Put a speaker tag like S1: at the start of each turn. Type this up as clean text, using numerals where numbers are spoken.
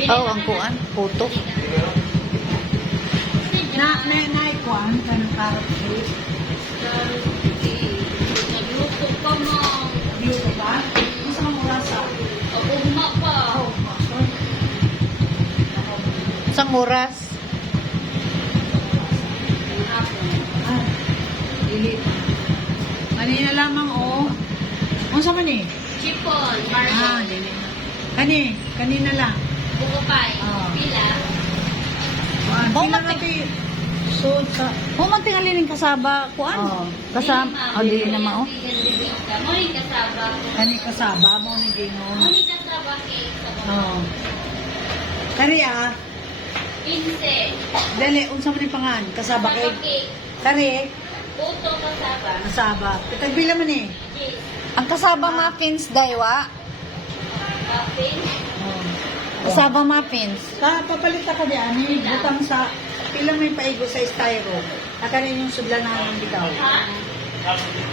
S1: Oh, ang kuan, puto.
S2: Kuan, kanang carrot cake.
S3: Nagluto pa mo.
S2: Beauty ba? Gusto mo rasa?
S3: Ugma pa.
S1: Isang oras.
S2: Dili. Kanina lamang, oh. Ano sa man eh?
S3: Chipon, marble.
S2: Dili. Kanina lang.
S3: Bukupay. Pila.
S2: Pila nga ti. So, sa...
S1: Human tingalin kasaba kuan. Kasama. Dili na mao.
S3: Muli kasaba.
S2: Kani kasaba mo ni gingon.
S3: Muli kasaba cake.
S2: Kari
S3: 15.
S2: Dali, unsa man ni pangan? Kasaba kay.
S3: Cake.
S2: Kari,
S3: Puto kasaba.
S2: kasaba. Pitagbila man eh.
S3: Cheese.
S1: Ang kasaba muffins daywa.
S3: Muffin.
S1: Kasaba muffins.
S2: Papalit ka di ani, butang sa pila may paigo sa styro. Nakanin yung sudlan na ng bitaw.
S3: Ha?